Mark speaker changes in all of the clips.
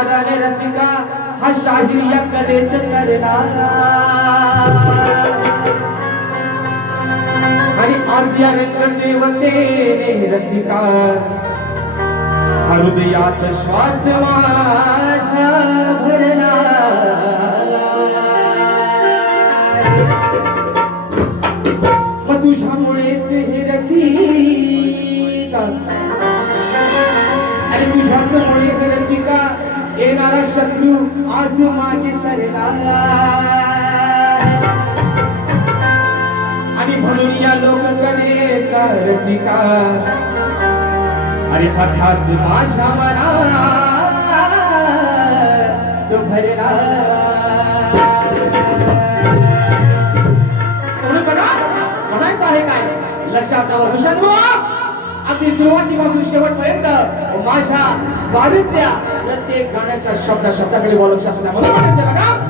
Speaker 1: आशीर्वादाने रसिका हा शाहीर या कलेत करला आणि आज या रंगदेवतेने रसिका। हृदयात श्वास माझ्या भरला तुझ्यामुळे शत्रू आज मागे सरला आणि म्हणून या लोककलेचा रसिका आणि हा ध्यास माझ्या मना तो भरला. म्हणून बघा म्हणायचं आहे काय? लक्षात असावं सुशांत अगदी सुरुवातीपासून शेवटपर्यंत माझ्या वारित्या प्रत्येक गाण्याच्या शब्द शब्दाकडे बोलत असल्या म्हणून म्हणायचं बघा.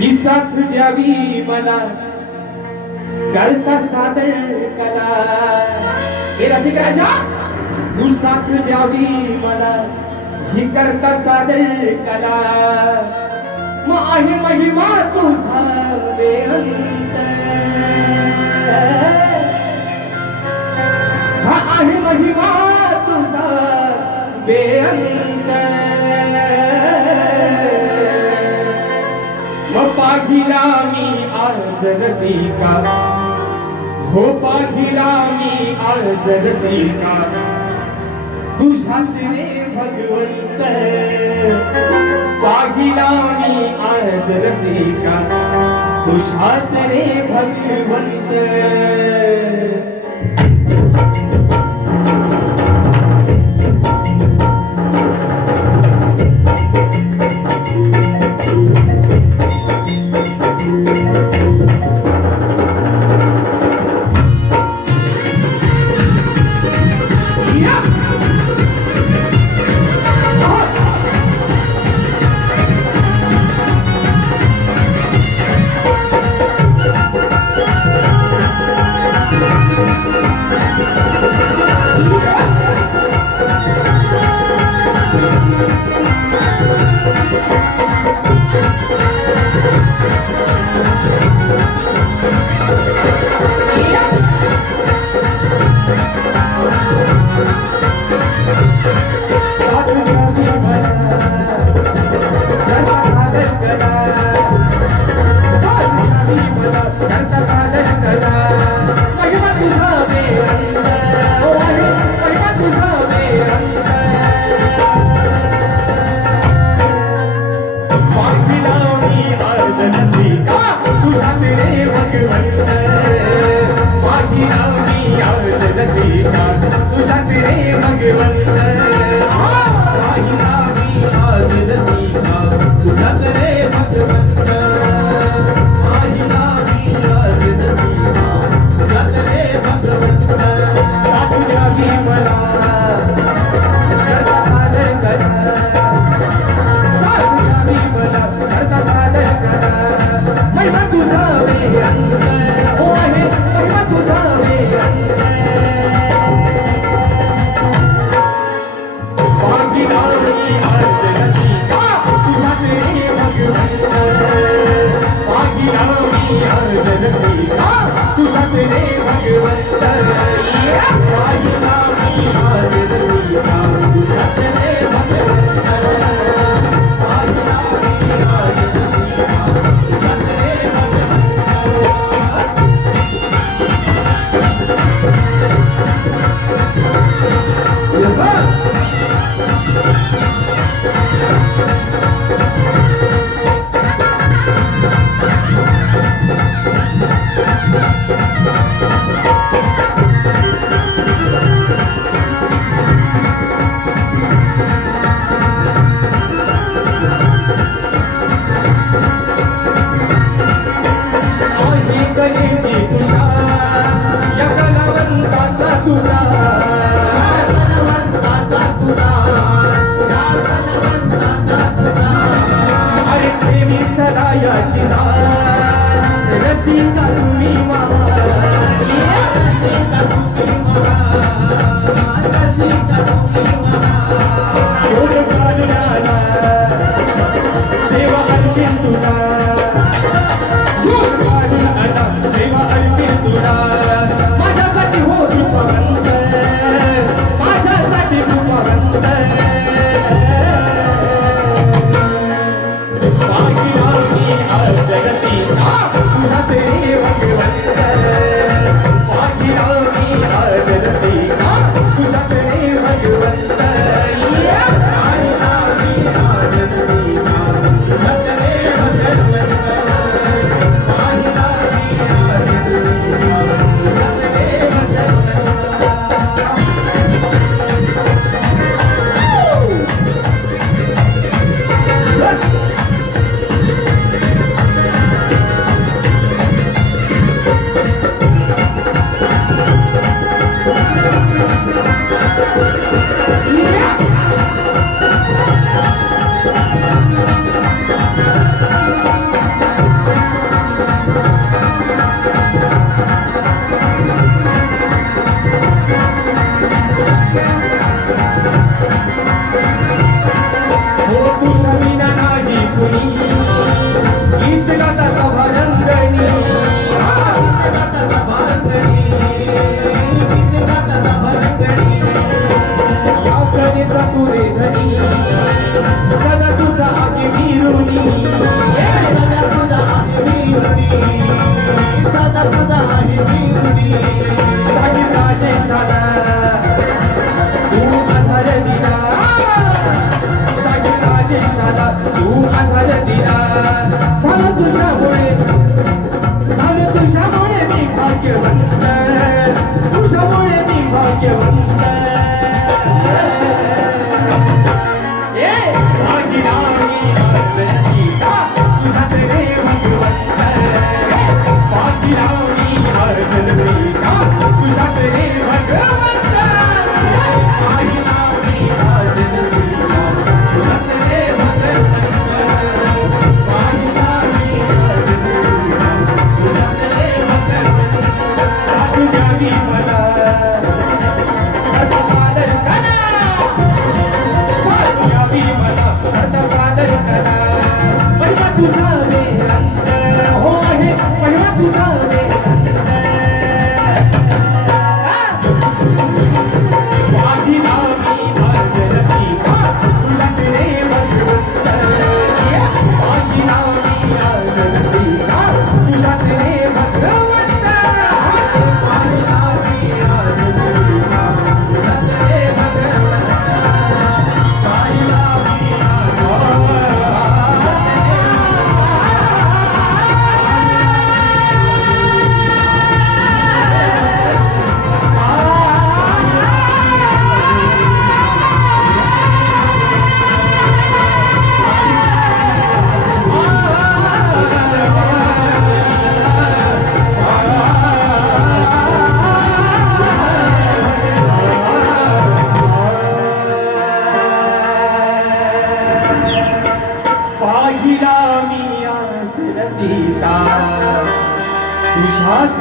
Speaker 1: ही साथ द्यावी मला. करता सादर कला. हे रसिक राजा तू साथ द्यावी मला. ही करता सादर कला. मग आहे महिमा तुझा बेअंत हा आहे महिमा तुझा बेअंत. पाहिला मी आज रसिका. हो पाहिला मी आज रसिका. तुझ्याच रे भगवंत. पाहिला मी आज रसिका. तुझ्यात रे भगवंत. सादर करा. 주인사 तू आधार दिला. झालं तुझ्या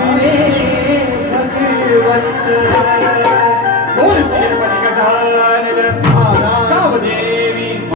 Speaker 1: भगवंत बोल श्री गजानन